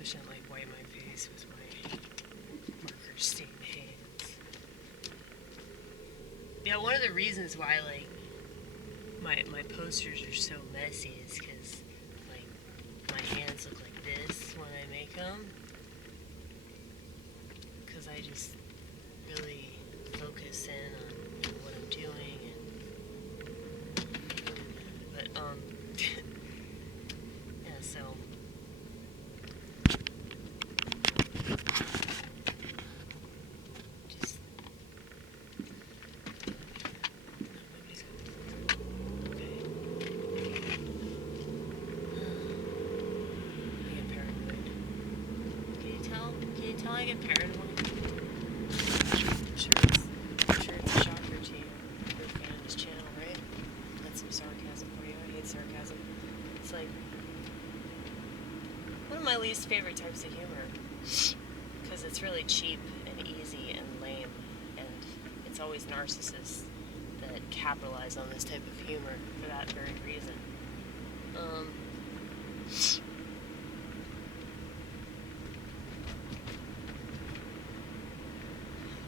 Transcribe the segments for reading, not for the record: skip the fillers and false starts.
I shouldn't like wipe my face with my marker stained hands. Yeah, one of the reasons why like my posters are so messy is because like my hands look like this when I make them. Because I just really focus in on what I'm doing but yeah, so just nobody's okay. I get paranoid. Can you tell I get paranoid? I'm sure it's a shocker to you. You're a fan of this channel, right? That's some sarcasm for you. I hate sarcasm. It's like one of my least favorite types of humor. Because it's really cheap and easy and lame. And it's always narcissists that capitalize on this type of humor for that very reason.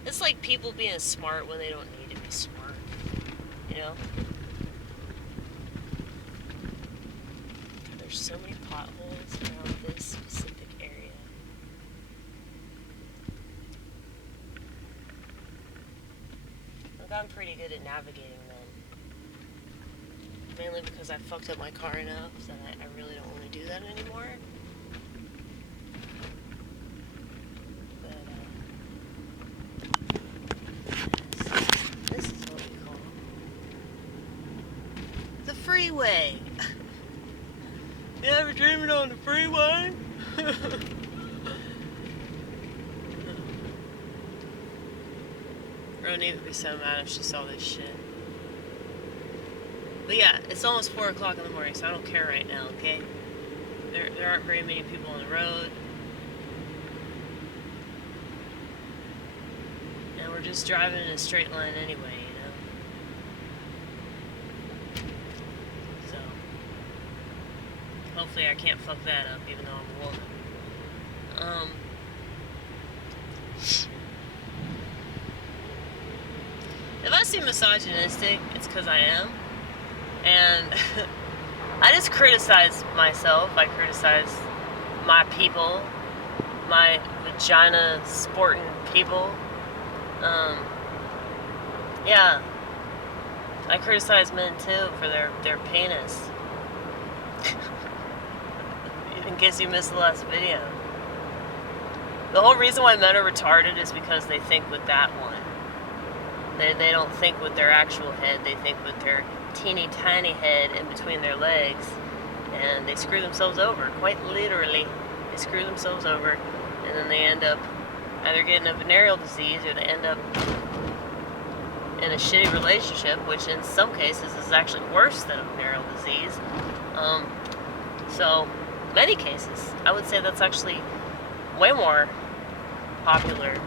It's like people being smart when they don't need to be smart, you know? There's so many potholes around this specific area. I've gotten pretty good at navigating them. Mainly because I fucked up my car enough that I really don't want to do that anymore. Freeway. You ever dreaming on the freeway? Ronnit would be so mad if she saw this shit. But yeah, it's almost 4 o'clock in the morning, so I don't care right now, okay? There aren't very many people on the road. And we're just driving in a straight line anyway. Hopefully I can't fuck that up, even though I'm a woman. If I seem misogynistic, it's because I am. And I just criticize myself. I criticize my people, my vagina sporting people. Yeah. I criticize men too for their penis. In case you missed the last video. The whole reason why men are retarded is because they think with that one. They don't think with their actual head, they think with their teeny tiny head in between their legs, and they screw themselves over, quite literally. They screw themselves over, and then they end up either getting a venereal disease or they end up in a shitty relationship, which in some cases is actually worse than a venereal disease. So, many cases, I would say that's actually way more popular.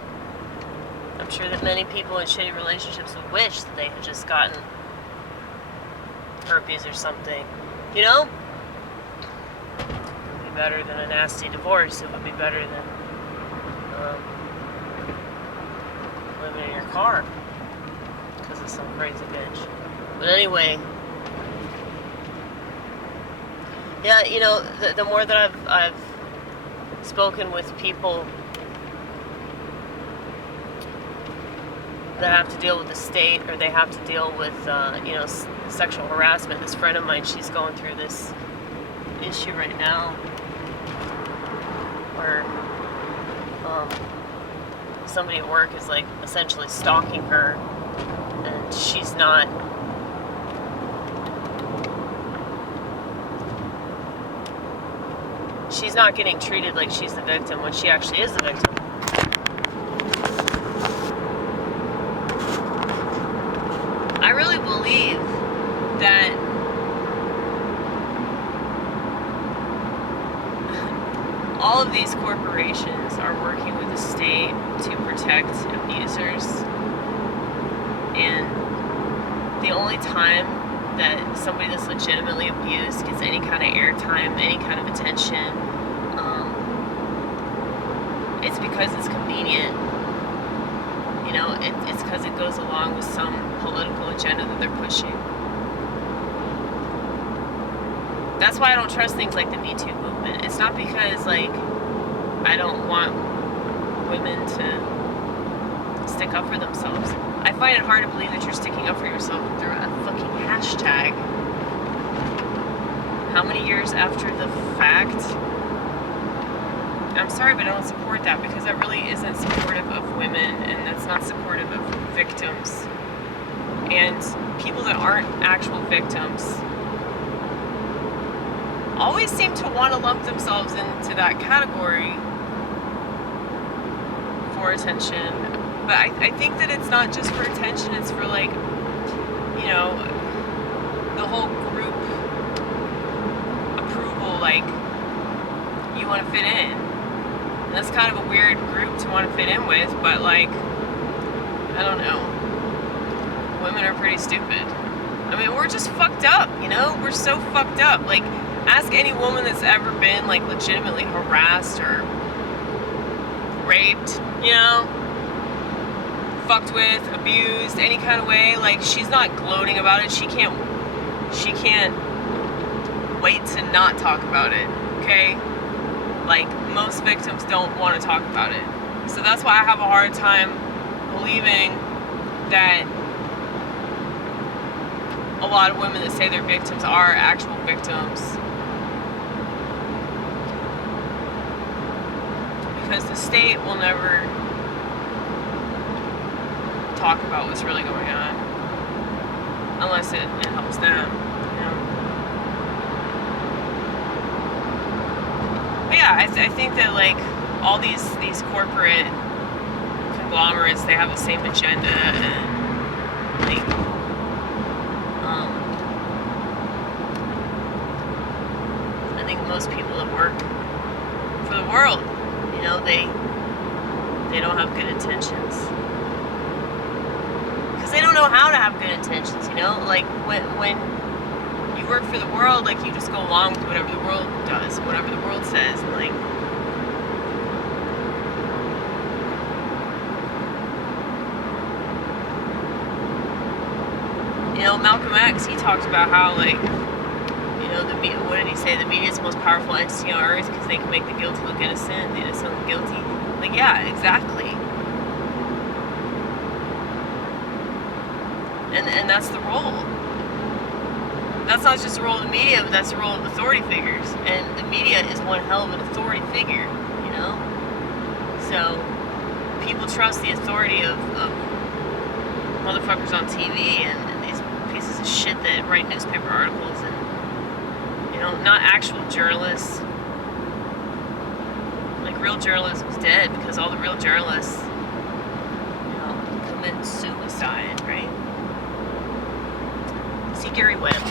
I'm sure that many people in shitty relationships would wish that they had just gotten herpes or something. You know? It would be better than a nasty divorce. It would be better than living in your car because of some crazy bitch. But anyway, yeah, you know, the more that I've spoken with people that have to deal with the state, or they have to deal with, you know, sexual harassment. This friend of mine, she's going through this issue right now where somebody at work is like essentially stalking her, and she's not getting treated like she's the victim when she actually is the victim. I really believe that all of these corporations are working with the state to protect abusers, and the only time that somebody that's legitimately abused gets any kind of airtime, any kind of attention, it's because it's convenient. You know, it's because it goes along with some political agenda that they're pushing. That's why I don't trust things like the Me Too movement. It's not because, like, I don't want women to stick up for themselves. I find it hard to believe that you're sticking up for yourself through a fucking hashtag. How many years after the fact? I'm sorry, but I don't support that, because that really isn't supportive of women, and that's not supportive of victims. And people that aren't actual victims always seem to want to lump themselves into that category for attention. But I think that it's not just for attention, it's for, like, you know, the whole group approval, like, you want to fit in. And that's kind of a weird group to want to fit in with, but, like, I don't know. Women are pretty stupid. I mean, we're just fucked up, you know? We're so fucked up. Like, ask any woman that's ever been, like, legitimately harassed or raped, you know? Fucked with, abused, any kind of way. Like, she's not gloating about it. She can't wait to not talk about it, okay? Like, most victims don't want to talk about it. So that's why I have a hard time believing that a lot of women that say they're victims are actual victims. Because the state will never talk about what's really going on unless it helps them, you know? But yeah, I think that, like, all these corporate conglomerates, they have the same agenda, and, like, I think most people that work for the world, you know, they don't have good intentions. Because they don't know how to have good intentions, you know? Like, when you work for the world, like, you just go along with whatever the world does, whatever the world says, and, like, you know, Malcolm X, he talked about how, like, you know, what did he say? The media is the most powerful entity on earth because they can make the guilty look innocent, the innocent look guilty. Like, yeah, exactly. And that's the role. That's not just the role of the media, but that's the role of authority figures. And the media is one hell of an authority figure, you know? So, people trust the authority of motherfuckers on TV and these pieces of shit that write newspaper articles and, you know, not actual journalists. Like, real journalism's dead because all the real journalists, you know, commit suicide, right? See Gary Webb.